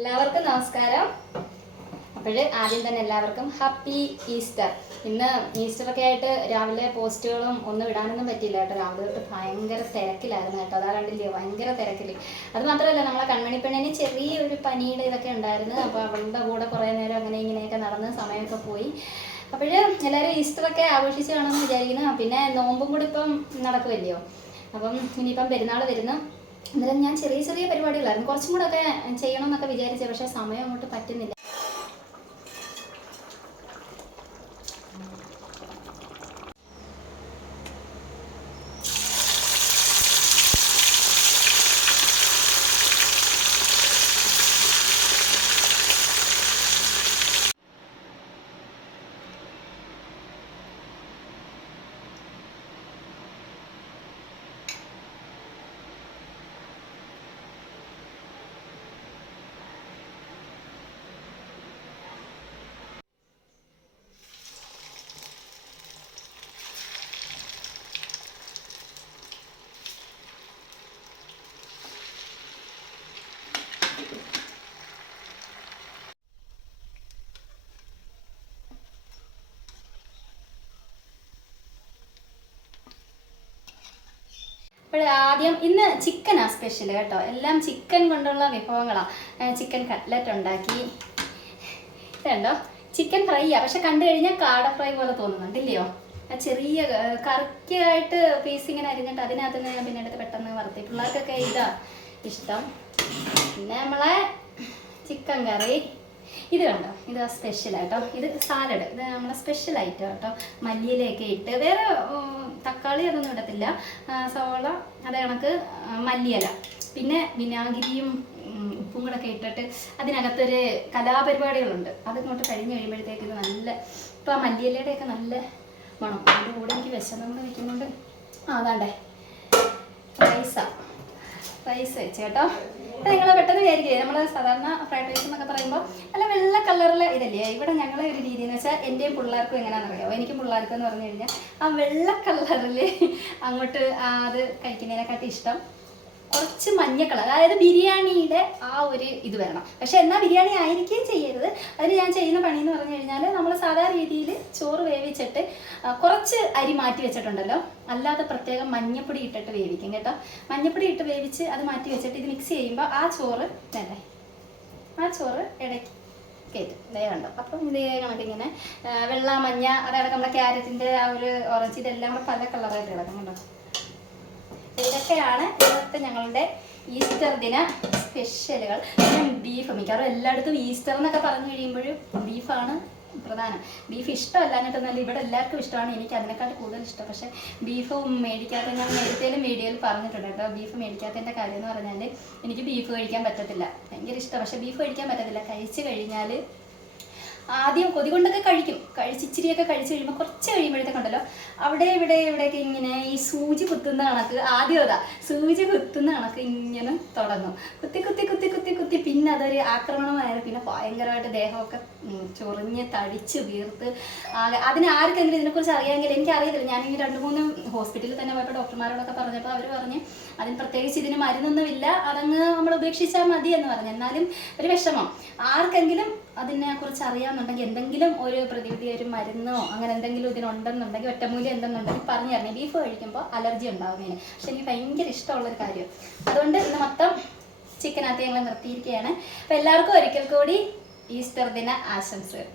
എല്ലാവർക്കും നമസ്കാരം. അപ്പോഴ് ആദ്യം തന്നെ എല്ലാവർക്കും ഹാപ്പി ഈസ്റ്റർ. ഇന്ന് ഈസ്റ്ററൊക്കെ ആയിട്ട് രാവിലെ പോസ്റ്റുകളും ഒന്നും ഇടാനൊന്നും പറ്റില്ല കേട്ടോ. രാവിലെ തൊട്ട് ഭയങ്കര തിരക്കിലായിരുന്നു കേട്ടോ. അതാ കണ്ടില്ലേ ഭയങ്കര തിരക്കിൽ. അത് മാത്രമല്ല നമ്മളെ കൺമണിപ്പെണ്ണിന് ചെറിയൊരു പനിയുടെ ഇതൊക്കെ ഉണ്ടായിരുന്നു. അപ്പോൾ അവളുടെ കൂടെ കുറേ നേരം അങ്ങനെ ഇങ്ങനെയൊക്കെ നടന്ന് സമയമൊക്കെ പോയി. അപ്പോഴ് എല്ലാവരും ഈസ്റ്ററൊക്കെ ആഘോഷിച്ച് കാണുമെന്ന് വിചാരിക്കുന്നു. പിന്നെ നോമ്പും കൂടി ഇപ്പം നടക്കുമല്ലയോ അപ്പം ഇനിയിപ്പം പെരുന്നാൾ വരുന്നു. അന്നേരം ഞാൻ ചെറിയ ചെറിയ പരിപാടികളായിരുന്നു. കുറച്ചും കൂടെ ഒക്കെ ചെയ്യണം എന്നൊക്കെ വിചാരിച്ചു പക്ഷേ സമയം അങ്ങോട്ട് പറ്റുന്നില്ല. ആദ്യം ഇന്ന് ചിക്കനാ സ്പെഷ്യൽ കേട്ടോ. എല്ലാം ചിക്കൻ കൊണ്ടുള്ള വിഭവങ്ങളാണ് ചിക്കൻ കട്ട്ലറ്റ് ഉണ്ടാക്കി. ഇതുണ്ടോ? ചിക്കൻ ഫ്രൈയാ പക്ഷെ കണ്ടു കഴിഞ്ഞാൽ കാട ഫ്രൈ പോലെ തോന്നുന്നുണ്ട് ഇല്ലയോ ചെറിയ കറക്റ്റായിട്ട് പീസ് ഇങ്ങനെ അരിഞ്ഞിട്ട് അതിനകത്ത് നിന്ന് ഞാൻ പിന്നെ പെട്ടെന്ന് വറുത്തി. പിള്ളേർക്കൊക്കെ ഇതാ ഇഷ്ടം. പിന്നെ നമ്മളെ ചിക്കൻ കറി. ഇത് കണ്ടോ? ഇത് സ്പെഷ്യൽ ഇത് സാലഡ് ഇത് നമ്മളെ സ്പെഷ്യൽ ഐറ്റം കേട്ടോ. മല്ലിയിലൊക്കെ ഇട്ട്. വേറെ തക്കാളി അതൊന്നും ഇടത്തില്ല സവോള അത് കണക്ക് മല്ലിയല. പിന്നെ വിനാഗിരിയും ഉപ്പും കൂടെ ഇട്ടിട്ട് അതിനകത്തൊരു കലാപരിപാടികളുണ്ട്. അത് ഇങ്ങോട്ട് കഴിഞ്ഞ് കഴിയുമ്പോഴത്തേക്ക് നല്ല ഇപ്പം ആ മല്ലിയിലയുടെ ഒക്കെ നല്ല മണം. അതിന്റെ കൂടെ എനിക്ക് കൂടെ നിൽക്കുന്നുണ്ട്. ആ അതാണ്ടേ. റൈസ. റൈസ് വെച്ചേട്ടോ അത് നിങ്ങൾ പെട്ടെന്ന് വിചാരിക്കുക നമ്മൾ സാധാരണ ഫ്രൈഡ് റൈസ് എന്നൊക്കെ പറയുമ്പോൾ നല്ല കളറിലെ ഇതല്ലേ? ഇവിടെ ഞങ്ങളെ ഒരു രീതി എന്ന് വെച്ചാൽ എന്റെയും പിള്ളേർക്കും എങ്ങനെയാണെന്ന് അറിയാമോ എനിക്കും പിള്ളേർക്കും എന്ന് പറഞ്ഞു കഴിഞ്ഞാൽ ആ വെള്ള കളറിൽ അങ്ങോട്ട് അത് കഴിക്കുന്നതിനെക്കാട്ടി ഇഷ്ടം കുറച്ച് മഞ്ഞ കളർ അതായത് ബിരിയാണിയുടെ ആ ഒരു ഇത് വരണം പക്ഷെ എന്നാൽ ബിരിയാണി ആയിരിക്കുകയും ചെയ്യരുത്. അതിന് ഞാൻ ചെയ്യുന്ന പണി എന്ന് പറഞ്ഞു കഴിഞ്ഞാൽ നമ്മൾ സാധാരണ രീതിയിൽ ചോറ് വേവിച്ചിട്ട് കുറച്ച് അരി മാറ്റി വെച്ചിട്ടുണ്ടല്ലോ. അല്ലാതെ പ്രത്യേകം മഞ്ഞപ്പൊടി ഇട്ടിട്ട് വേവിക്കും കേട്ടോ. മഞ്ഞപ്പൊടി ഇട്ട് വേവിച്ച് അത് മാറ്റി വെച്ചിട്ട് ഇത് മിക്സ് ചെയ്യുമ്പോൾ ആ ചോറ് അല്ലേ ആ ചോറ് ഇടയ്ക്ക് കയറ്റും ഇതേ കണ്ടോ. അപ്പം കണക്കിങ്ങനെ ഇങ്ങനെ വെള്ള മഞ്ഞ അതായത് നമ്മുടെ ക്യാരറ്റിന്റെ ആ ഒരു ഓറഞ്ച് ഇതെല്ലാം കൂടെ പല കളറായിട്ട് കിടക്കും കേട്ടോ ഇതൊക്കെയാണ് ഇന്നത്തെ ഞങ്ങളുടെ ഈസ്റ്റർ ദിന സ്പെഷ്യലുകൾ ഞാൻ ബീഫ് മിക്കവാറും എല്ലായിടത്തും ഈസ്റ്റർ എന്നൊക്കെ പറഞ്ഞു കഴിയുമ്പോഴും ബീഫാണ് പ്രധാനം. ബീഫ് ഇഷ്ടമല്ലാഞ്ഞിട്ടൊന്നല്ല ഇവിടെ എല്ലാവർക്കും ഇഷ്ടമാണ്. എനിക്ക് അതിനെക്കാട്ട് കൂടുതൽ ഇഷ്ടം. പക്ഷെ ബീഫ് മേടിക്കാത്ത ഞാൻ നേരത്തേലും വീഡിയോയിൽ പറഞ്ഞിട്ടുണ്ട് കേട്ടോ. ബീഫ് മേടിക്കാത്തതിന്റെ കാര്യം എന്ന് പറഞ്ഞാൽ എനിക്ക് ബീഫ് കഴിക്കാൻ പറ്റത്തില്ല. ഭയങ്കര ഇഷ്ടം. പക്ഷെ ബീഫ് കഴിക്കാൻ പറ്റത്തില്ല. കഴിച്ച് കഴിഞ്ഞാൽ ആദ്യം കൊതി കൊണ്ടൊക്കെ കഴിക്കും. കഴിച്ച് ഇച്ചിരിയൊക്കെ കഴിച്ച് കഴിയുമ്പോൾ കുറച്ച് കഴിയുമ്പോഴത്തേക്കുണ്ടല്ലോ അവിടെ ഇവിടെ ഇവിടെയൊക്കെ ഇങ്ങനെ ഈ സൂചി കുത്തുന്ന കണക്ക് ആദ്യം അതാ. സൂചി കുത്തുന്ന കണക്ക് ഇങ്ങനെ തുടങ്ങും. കുത്തി കുത്തി കുത്തി കുത്തി കുത്തി. പിന്നെ അതൊരു ആക്രമണമായിരുന്നു പിന്നെ ഭയങ്കരമായിട്ട് ദേഹമൊക്കെ ചൊറിഞ്ഞ് തടിച്ച് വീർത്ത് ആകെ അതിന് ആർക്കെങ്കിലും ഇതിനെക്കുറിച്ച് അറിയാമെങ്കിൽ എനിക്കറിയത്തില്ല. ഞാൻ ഈ രണ്ട് മൂന്ന് ഹോസ്പിറ്റലിൽ തന്നെ പോയപ്പോൾ ഡോക്ടർമാരോടൊക്കെ പറഞ്ഞപ്പോൾ അവർ പറഞ്ഞ് അതിന് പ്രത്യേകിച്ച് ഇതിന് മരുന്നൊന്നുമില്ല. അതങ്ങ് നമ്മൾ ഉപേക്ഷിച്ചാൽ മതി എന്ന് പറഞ്ഞു. എന്നാലും ഒരു വിഷമം. ആർക്കെങ്കിലും അതിനെ കുറിച്ച് അറിയാമെന്നുണ്ടെങ്കിൽ എന്തെങ്കിലും ഒരു പ്രതിവിധി ഒരു മരുന്നോ അങ്ങനെ എന്തെങ്കിലും ഇതിനുണ്ടെന്നുണ്ടെങ്കിൽ ഒറ്റമൂലി എന്തെന്നുണ്ടെങ്കിൽ പറഞ്ഞു തരണം. ബീഫ് കഴിക്കുമ്പോൾ അലർജി ഉണ്ടാവുന്നതിന് പക്ഷെ എനിക്ക് ഭയങ്കര ഇഷ്ടമുള്ളൊരു കാര്യം. അതുകൊണ്ട് ഇന്ന് മൊത്തം ചിക്കനകത്ത് ഞങ്ങൾ നിർത്തിയിരിക്കുകയാണ്. അപ്പോൾ എല്ലാവർക്കും ഒരിക്കൽ കൂടി ഈസ്റ്റർ ദിന ആശംസകൾ.